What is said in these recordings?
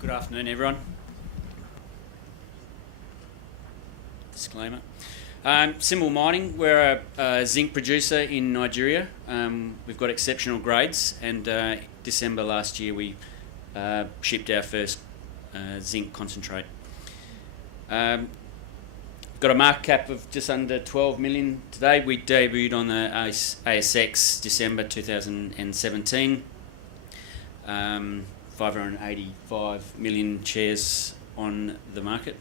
Good afternoon, everyone. Disclaimer. Symbol Mining, we're a zinc producer in Nigeria. We've got exceptional grades, and December last year we shipped our first zinc concentrate. Got a market cap of just under 12 million today. We debuted on the ASX December 2017. 585 million shares on the market.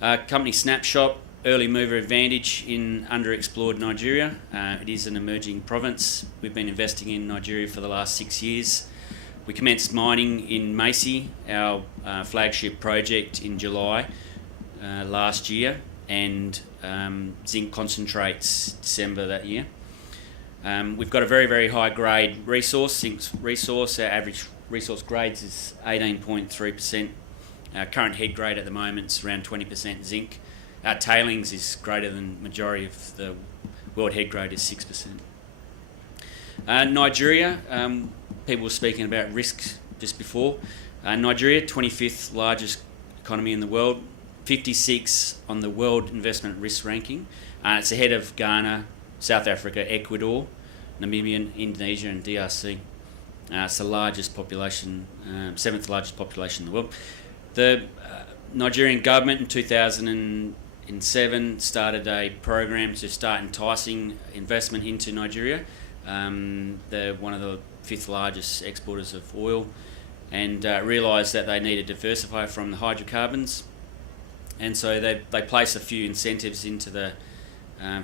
Company snapshot: early mover advantage in underexplored Nigeria. It is an emerging province. We've been investing in Nigeria for the last 6 years. We commenced mining in Macy, our flagship project, in July last year, and zinc concentrates December that year. We've got a very, very high grade resource, zinc resource. Our average resource grades is 18.3%. Our current head grade at the moment is around 20% zinc. Our tailings is greater than majority of the world head grade is 6%. Nigeria, people were speaking about risk just before. Nigeria, 25th largest economy in the world, 56 on the World Investment Risk Ranking. It's ahead of Ghana, South Africa, Ecuador, Namibia, Indonesia and DRC. It's the largest population, 7th largest population in the world. The Nigerian government in 2007 started a program to start enticing investment into Nigeria. They're one of the 5th largest exporters of oil, and realised that they need to diversify from the hydrocarbons. And so they place a few incentives into the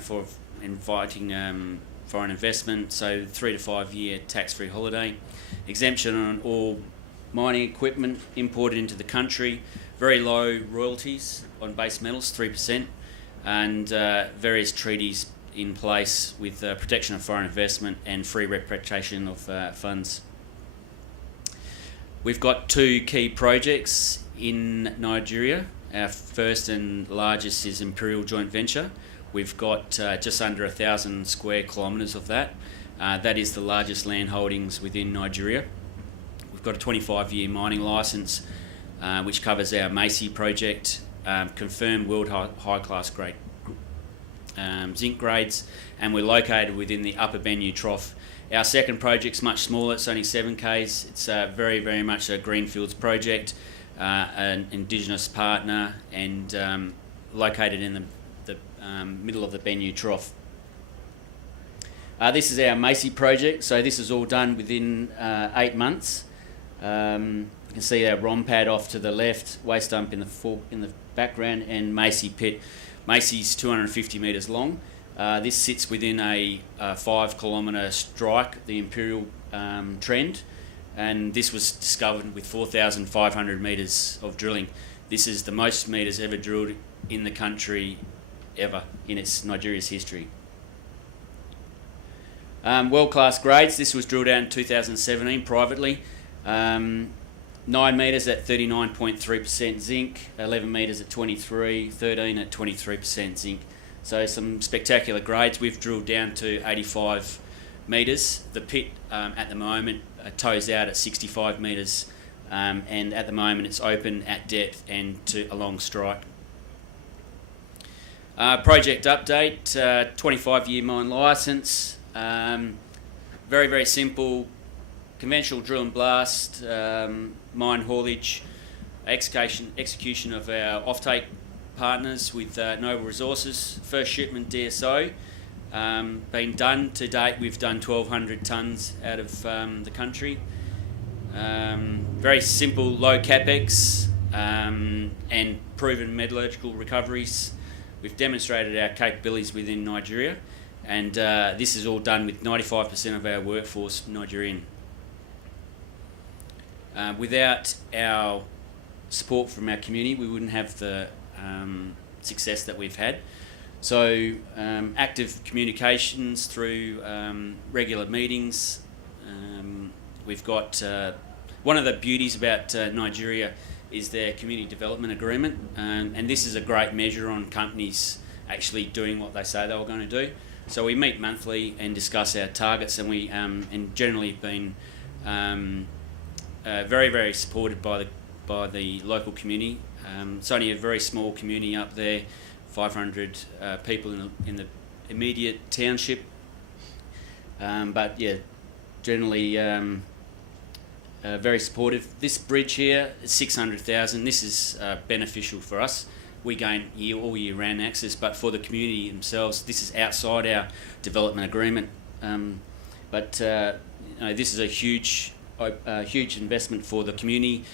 for inviting foreign investment. So 3 to 5 year tax-free holiday, exemption on all mining equipment imported into the country, very low royalties on base metals, 3%, and various treaties in place with protection of foreign investment and free repatriation of funds. We've got 2 key projects in Nigeria. Our first and largest is Imperial Joint Venture. We've got just under 1,000 square kilometres of that. That is the largest land holdings within Nigeria. We've got a 25-year mining licence, which covers our Macy project, confirmed world high-class grade zinc grades, and we're located within the Upper Benue Trough. Our second project's much smaller, it's only 7 k's. It's very, very much a greenfields project, an indigenous partner, and located in the middle of the Benue Trough. This is our Macy project, so this is all done within 8 months. You can see our ROM pad off to the left, waste dump in the background, and Macy pit. Macy's 250 metres long. This sits within a 5 kilometre strike, the Imperial trend, and this was discovered with 4,500 metres of drilling. This is the most metres ever drilled in the country ever in Nigeria's history. World-class grades. This was drilled out in 2017 privately. 9 metres at 39.3% zinc, 11 metres at 23, 13 at 23% zinc. So some spectacular grades. We've drilled down to 85 metres. The pit at the moment toes out at 65 metres, and at the moment it's open at depth and along strike. Project update: 25-year mine licence. Very, very simple. Conventional drill and blast, mine haulage, execution of our offtake partners with Noble Resources. First shipment DSO been done to date. We've done 1,200 tonnes out of the country. Very simple, low capex, and proven metallurgical recoveries. We've demonstrated our capabilities within Nigeria, and this is all done with 95% of our workforce Nigerian. Without our support from our community, we wouldn't have the success that we've had. So active communications through regular meetings. We've got one of the beauties about Nigeria is their community development agreement, and this is a great measure on companies actually doing what they say they were going to do. So we meet monthly and discuss our targets, and we and generally been very, very supported by the local community. It's only a very small community up there, 500 people in the immediate township. But yeah, generally very supportive. This bridge here is 600,000. This is beneficial for us. We gain all year round access, but for the community themselves, this is outside our development agreement. But this is a huge investment for the community.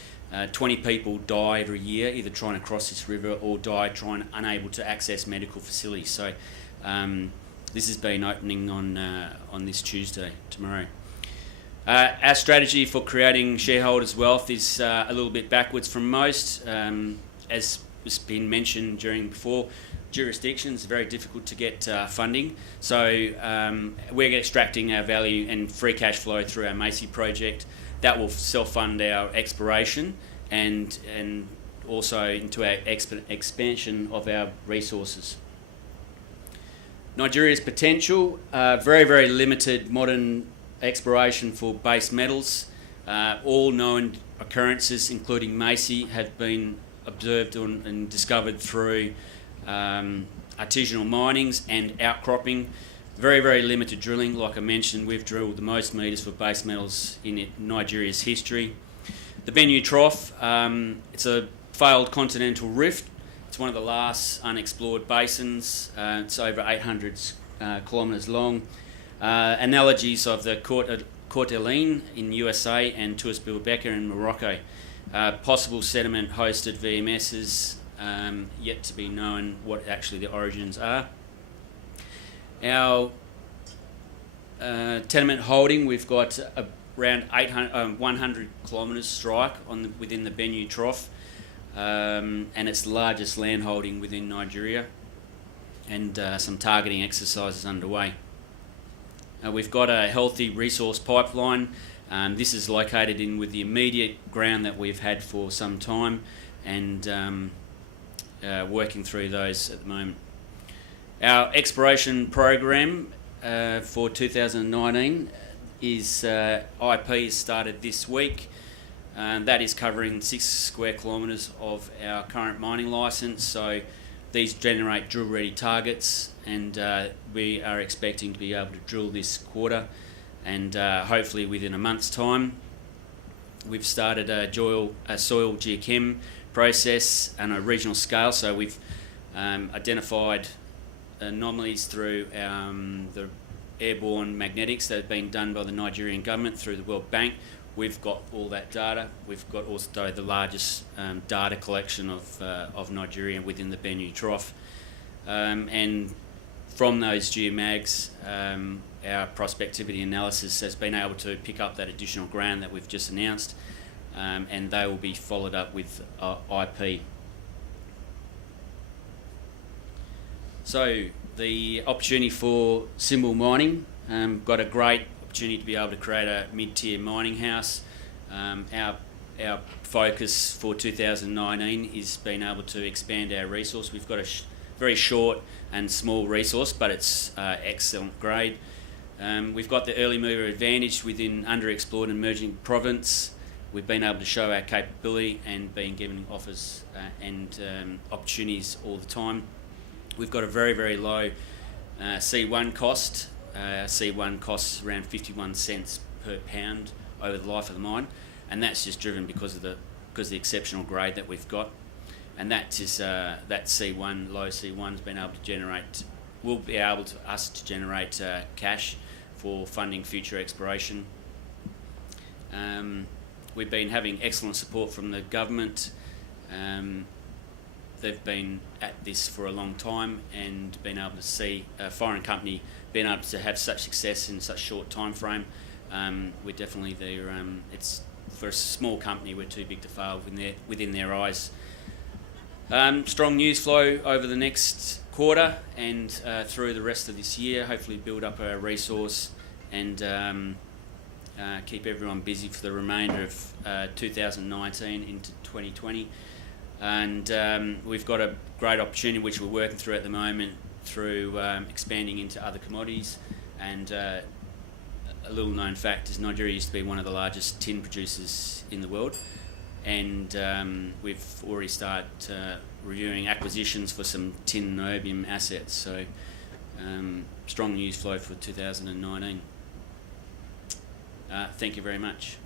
20 people die every year either trying to cross this river or die unable to access medical facilities. So this has been opening on this Tuesday, tomorrow. Our strategy for creating shareholders' wealth is a little bit backwards from most. As has been mentioned before, jurisdictions are very difficult to get funding. So we're extracting our value and free cash flow through our Macy project. That will self-fund our exploration and also into our expansion of our resources. Nigeria's potential, very, very limited modern exploration for base metals. All known occurrences, including Macy, have been observed and discovered through artisanal minings and outcropping. Very, very limited drilling. Like I mentioned, we've drilled the most metres for base metals in Nigeria's history. The Benue Trough, it's a failed continental rift. It's one of the last unexplored basins. It's over 800 kilometres long. Analogies of the Coeur d'Alene in USA and Tuas-Bilbeka in Morocco. Possible sediment-hosted VMSs, yet to be known what actually the origins are. Our tenement holding, we've got around 100 kilometres strike within the Benue Trough, and it's the largest land holding within Nigeria, and some targeting exercises underway. We've got a healthy resource pipeline. This is located with the immediate ground that we've had for some time, and working through those at the moment. Our exploration program for 2019 is IP started this week. That is covering 6 square kilometres of our current mining licence. So these generate drill-ready targets, and we are expecting to be able to drill this quarter, and hopefully within a month's time. We've started a soil geochem process on a regional scale. So we've identified anomalies through the airborne magnetics that have been done by the Nigerian government through the World Bank. We've got all that data. We've got also the largest data collection of Nigeria within the Benue Trough. And from those geomags, our prospectivity analysis has been able to pick up that additional ground that we've just announced, and they will be followed up with IP. So the opportunity for Symbol Mining, got a great opportunity to be able to create a mid-tier mining house. Our focus for 2019 is being able to expand our resource. We've got a very short and small resource, but it's excellent grade. We've got the early mover advantage within underexplored and emerging province. We've been able to show our capability and been given offers and opportunities all the time. We've got a very, very low C1 cost. C1 costs around 51 cents per pound over the life of the mine, and that's just driven because of the exceptional grade that we've got, and that C1, low C1, has been able to generate, will be able to generate cash for funding future exploration. We've been having excellent support from the government. They've been at this for a long time and been able to see a foreign company being able to have such success in such short time frame. We're definitely there. It's for a small company, we're too big to fail within their eyes. Strong news flow over the next quarter and through the rest of this year. Hopefully, build up a resource and keep everyone busy for the remainder of 2019 into 2020. And we've got a great opportunity which we're working through at the moment through expanding into other commodities and a little known fact is Nigeria used to be one of the largest tin producers in the world, and we've already started reviewing acquisitions for some tin and niobium assets. So strong news flow for 2019. Thank you very much.